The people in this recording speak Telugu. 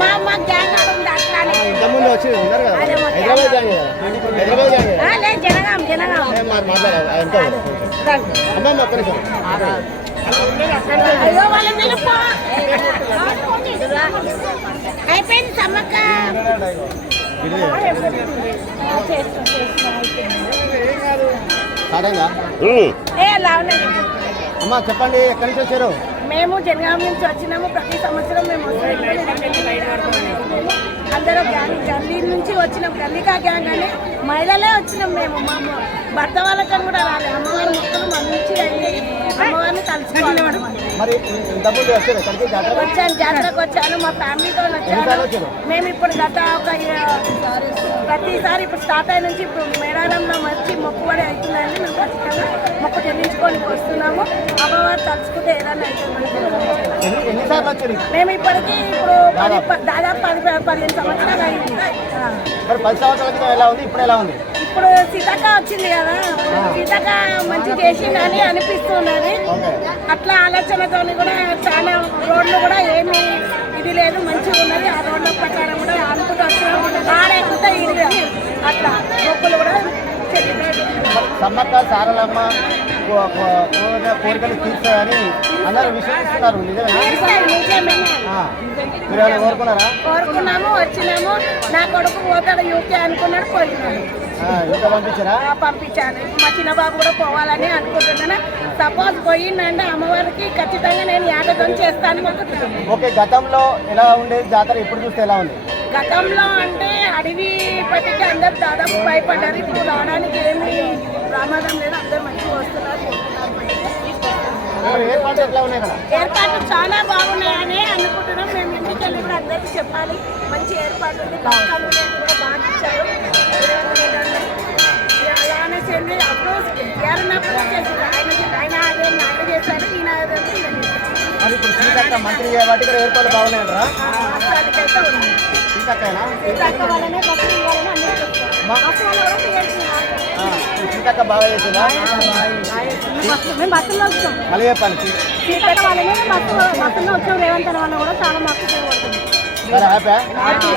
మా గ్యాంగ్ ఉంది అట్లానే ఇంతకుముందు వచ్చి ఉన్నారు కదా హైదరాబాద్ గ్యాంగ్ హైదరాబాద్ గ్యాంగ్ జనగాం జనగాం అమ్మమ్మ ఒక్క నిమిషం అయ్యో వాళ్ళ పిలుపు అయిపోయింది సమ్మక్క అమ్మా చెప్పండి ఎక్కడి నుంచి వచ్చారు? మేము జనగాం నుంచి వచ్చినాము. ప్రతి సంవత్సరం మేము అందరూ గల్లీ నుంచి వచ్చినాం. గల్లీకా గ్యాంగ్ అని మహిళలే వచ్చినాం మేము. మా భర్త వాళ్ళకని కూడా రాలేదు. అమ్మవారి మొక్కలు మంచి అమ్మవారిని కలుసుకోవాలి. వచ్చాను, జాతరకు వచ్చాను. మా ఫ్యామిలీతో వచ్చాను. మేము ఇప్పుడు ప్రతిసారి ఇప్పుడు స్టార్ట్ అయిన నుంచి ఇప్పుడు మేడారంలో వచ్చి మొక్కుబడి అవుతుందండి. మేము ఖచ్చితంగా మొక్కు చెల్లించుకోనికి వస్తున్నాము. అమ్మవారు తలుచుకుంటే ఏదన్నా అవుతుంది. మేము ఇప్పటికీ ఇప్పుడు దాదాపు 15 సంవత్సరాలు అయింది. 10 సంవత్సరాల క్రితం ఎలా ఉంది, ఇప్పుడు ఎలా ఉంది? ఇప్పుడు సీతక్క వచ్చింది కదా, సీతక్క మంచి చేసిందని అనిపిస్తున్నది. అట్లా ఆలోచనతో కూడా చాలా రోడ్లు కూడా ఏమి ఇది లేదు, మంచిగా ఉన్నది. ఆ రోడ్ల ప్రకారం కూడా అనుకుంటూ వచ్చిన ఆడేకుంటే ఇది అట్లా మొక్కులు కూడా సమ్మక్క సారలమ్మ కోరికలు తీర్చాయని అందరూ విశ్వసిస్తున్నారు. కోరుకున్నాము, వచ్చినాము. నా కొడుకు పోతాడు యూకే అనుకున్నాడు, పోయినాడు. పంపించాను. మా చిన్న బాబు కూడా పోవాలని అనుకుంటున్నాను. సపోజ్ పోయిందంటే అమ్మవారికి ఖచ్చితంగా నేను యాగతో చేస్తాను మొక్కుతున్నాను. ఓకే, గతంలో ఎలా ఉండేది జాతర, ఇప్పుడు చూస్తే ఎలా ఉంది? గతంలో అంటే అడవి పట్టికి అందరు దాదాపు భయపడ్డారు. ఇప్పుడు రావడానికి ఏమి ప్రమాదం లేదు, అందరు మంచిగా వస్తున్నారు. ఏర్పాట్లు చాలా బాగున్నాయని అనుకుంటున్నాం. మేము ఇంటికి వెళ్ళి కూడా అందరికీ చెప్పాలి. మంచి ఏర్పాటు ఉంది. బాగా ఇచ్చారు. అలా అనేసి అప్పుడు కేరళప్పుడు చేశారు. ఆయన చేశారు, ఈయన మంత్రి వాటికి ఏర్పాట్లు బాగున్నాయంటారా? అక్కడికైతే ఉంది. సీతక్క వాళ్ళనే బస్సు ఇవ్వాలని సీతక్క బాగా చేసిందా? మేము బస్సులో వచ్చాం. మళ్ళీ చెప్పాలి. సీతక్క వాళ్ళనే బస్సులో వచ్చాం. రేవంత్ అన్న వల్ల కూడా చాలా మాకు ఉపయోగపడుతుంది. హ్యాపీ